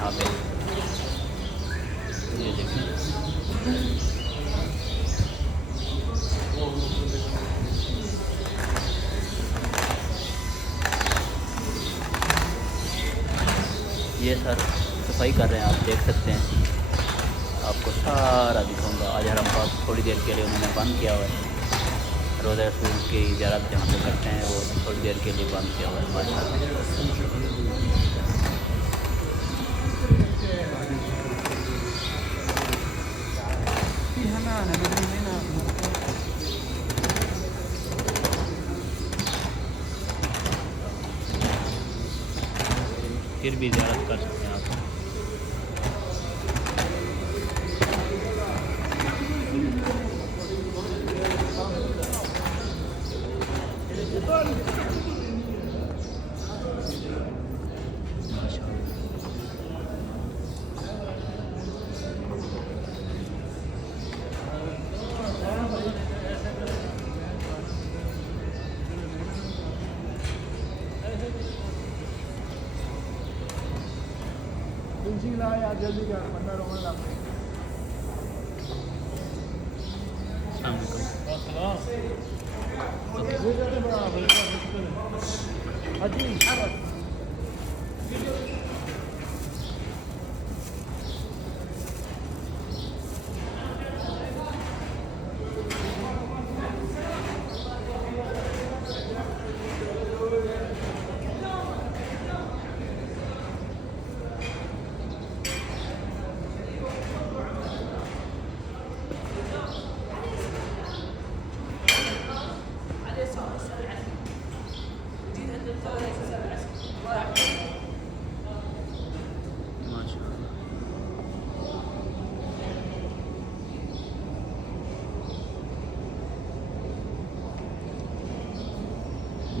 यहाँ पे। ये देखें, ये सर सफाई कर रहे हैं, आप देख सकते हैं। आपको सारा दिखाऊंगा। आज हरम पाक थोड़ी देर के लिए उन्होंने बंद किया हुआ है। रोज़ा रसूल की ज़ियारत जहाँ पे करते हैं वो थोड़ी देर के लिए बंद किया हुआ है माशाअल्लाह। फिर भी ज़ियारत कर सकते हैं आप। जल्दी कर बंदा रोने लग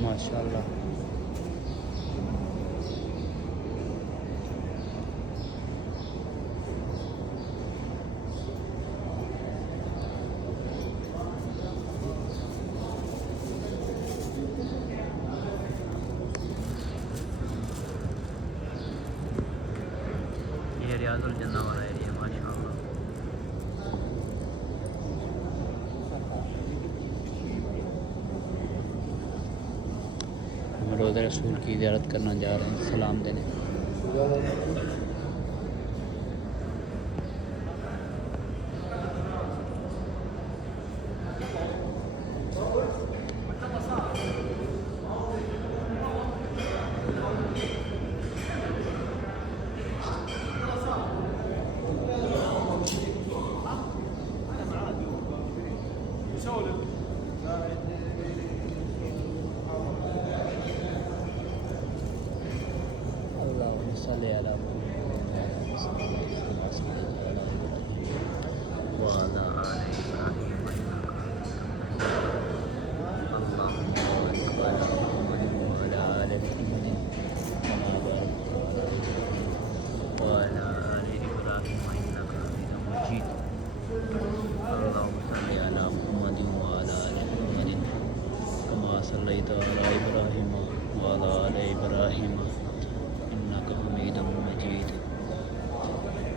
माशाअल्लाह। ये रियाजुल जन्ना वाला एरिया माशाअल्लाह। हम रोज़ा रसूल की ज़ियारत करना जा रहे हैं, सलाम देने।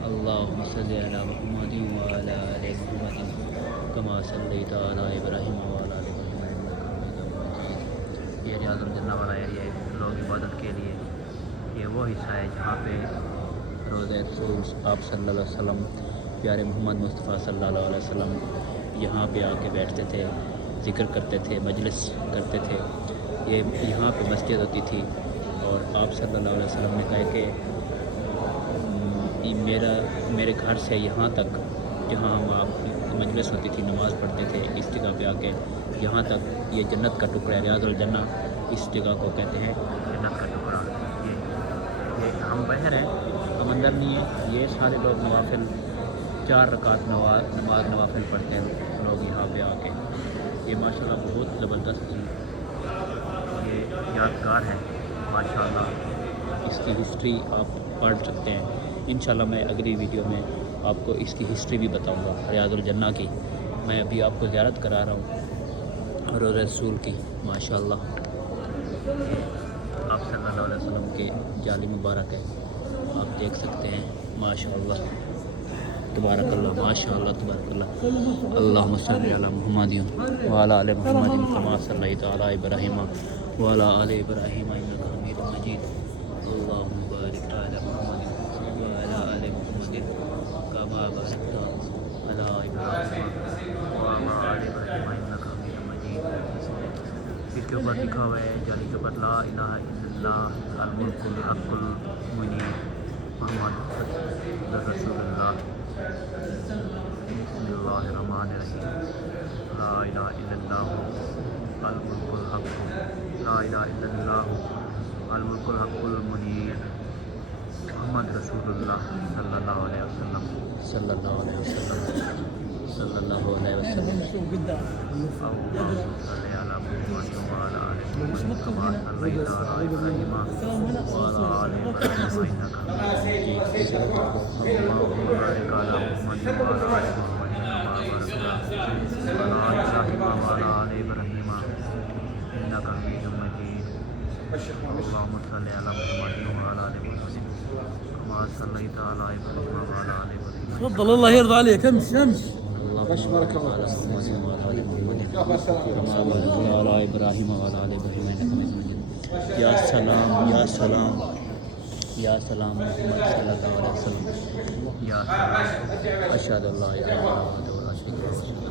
अल्लाहुम्मा सल्लि अला मुहम्मद व अला आलि मुहम्मद कमा सल्लैता अला इब्राहीम व अला आलि इब्राहीम इन्नका हमीदुम मजीद। ये रियाजुल जन्ना वाला एरिया है लोग इबादत के लिए। ये वो हिस्सा है जहाँ पे रोज़ा रसूल आप सल्लल्लाहु अलैहि वसल्लम, प्यारे मोहम्मद मुस्तफ़ा सल्लल्लाहु अलैहि वसल्लम यहाँ पे आके बैठते थे, ज़िक्र करते थे, मजलिस करते थे। ये यहाँ पे मस्जिद होती थी और आप सल्लल्लाहु अलैहि वसल्लम ने कहा कि मेरे घर से यहाँ तक जहाँ हम आप मजलिस होती थी, नमाज़ पढ़ते थे, इस जगह पे आके यहाँ तक ये जन्नत का टुकड़ा है। रियाजुल जन्ना इस जगह को कहते हैं जन्नत का टुकड़ा। ये हम बाहर हैं, हम अंदर नहीं है। ये सारे लोग नवाफिल 4 रकात नमाज नवाफिल पढ़ते हैं लोग यहाँ पे आके। ये माशाल्लाह बहुत ज़बरदस्त ये यादगार है माशाल्लाह। इसकी हिस्ट्री आप पढ़ सकते हैं। इंशाल्लाह मैं अगली वीडियो में आपको इसकी हिस्ट्री भी बताऊंगा रियाजुल जन्ना की। मैं अभी आपको ज़ियारत करा रहा हूँ रोज़ा रसूल की माशाल्लाह। आप सल्लल्लाहु अलैहि वसल्लम के जाली मुबारक है। आप देख सकते हैं माशाअल्लाह तबारकल्लाह माशाअल्लाह तबारकल्लाह। अल्लाहुम्मा सल्लि अला मुहम्मदिन व अला आलि मुहम्मदिन कमा सल्लैता अला इब्राहीम व अला आलि इब्राहीम इन्नका हमीदुम मजीद। अल्लाहुम्मा बारिक अला मुहम्मदिन व अला आलि मुहम्मदिन कमा बारकता अला इब्राहीम व अला आलि इब्राहीम इन्नका हमीदुम मजीद। इसके ऊपर लिखा हुआ है जाली के ऊपर ला इलाहा इल्लल्लाह अल मुल्कुल हक़्कुल मुनीब मोहम्मद रसूलुल्लाह। बिस्मिल्लाहिर्रहमानिर्रहीम। ला इलाहा इल्लल्लाह अल मुल्कुल हक़्कुल ला इलाहा इल्लल्लाह अल मुल्कुल हक़्कुल मुनीब मोहम्मद रसूलुल्लाह सल्लल्लाहु अलैहि वसल्लम सल्लल्लाहु अलैहि वसल्लम सल्लल्लाहु अलैहि वसल्लम। تفضل الله يرضى عليك امشي امشي بارك على محمد وعلى ال محمد كما باركت على ابراهيم وعلى ال ابراهيم انك حميد مجيد। या सलाम या सलाम या सलाम मोहम्मद सल्लल्लाहु अलैहि वसल्लम या सलाम अशहदु अल्ला इलाहा इल्लल्लाह व अशहदु अन्ना